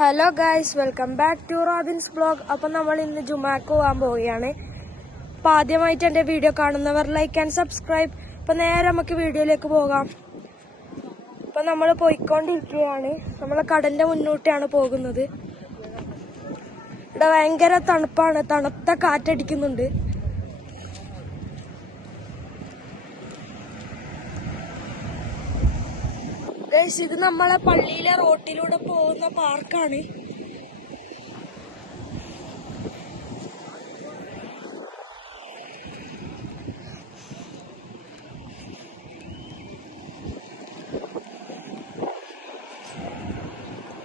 Hello guys, welcome back to Robin's blog. അപ്പം നമ്മൾ ഇന്ന് ജുമാക്ക് പോകാൻ പോവുകയാണ്. അപ്പം ആദ്യമായിട്ട് എൻ്റെ വീഡിയോ കാണുന്നവർ ലൈക്ക് ആൻഡ് സബ്സ്ക്രൈബ്. അപ്പം നേരെ നമുക്ക് വീഡിയോയിലേക്ക് പോകാം. അപ്പം നമ്മൾ പോയിക്കൊണ്ടിരിക്കുകയാണ്. നമ്മൾ കടലിൻ്റെ മുന്നോട്ടാണ് പോകുന്നത്. ഇവിടെ ഭയങ്കര തണുപ്പാണ്, തണുത്ത കാറ്റടിക്കുന്നുണ്ട്. ഗൈസ്, ഇത് നമ്മളെ പള്ളിയിലെ റോട്ടിലൂടെ പോകുന്ന പാർക്കാണ്.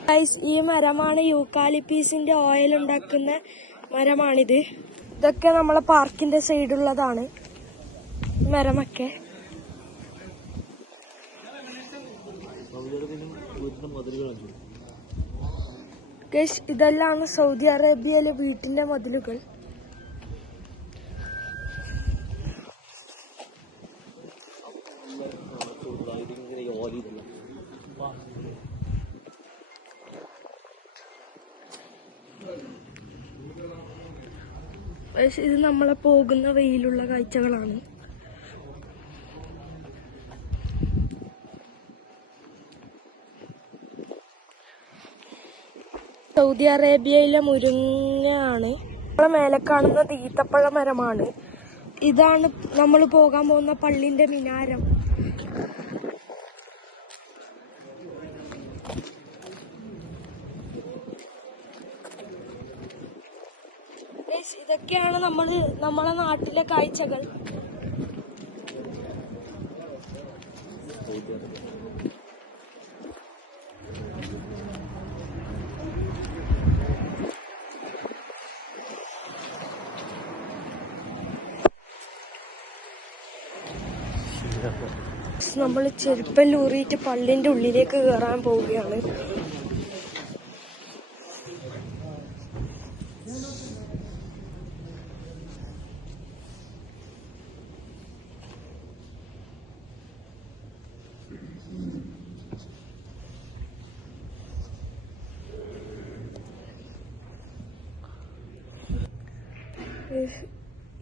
ഗൈസ്, ഈ മരമാണ് യൂക്കാലിപ്പീസിന്റെ ഓയിൽ ഉണ്ടാക്കുന്ന മരമാണിത്. ഇതൊക്കെ നമ്മളെ പാർക്കിന്റെ സൈഡുള്ളതാണ് മരമൊക്കെ. ഗൈസ്, ഇതെല്ലാം സൗദി അറേബ്യയിലെ വീട്ടിന്റെ മതിലുകൾ. ഇത് നമ്മളെ പോകുന്ന വെയിലുള്ള കാഴ്ചകളാണ്. സൗദി അറേബ്യയിലെ മുരിങ്ങയാണ്. നമ്മളെ മേലെ കാണുന്നത് ഈത്തപ്പഴ മരമാണ്. ഇതാണ് നമ്മൾ പോകാൻ പോകുന്ന പള്ളിന്റെ മിനാരം. ഇതൊക്കെയാണ് നമ്മളെ നാട്ടിലെ കാഴ്ചകൾ. നമ്മൾ ചെരുപ്പല്ലൂറിയിട്ട് പള്ളിന്റെ ഉള്ളിലേക്ക് കയറാൻ പോവുകയാണ്.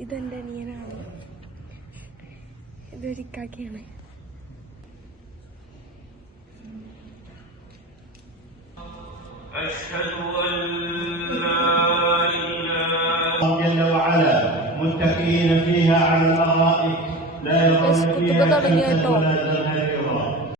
ഇതെന്റെ അനിയനാണ്, ഇതൊരിക്കാക്കിയാണ്. جل وعلا متكئين فيها على الارائك لا يرون فيها شمسا ولا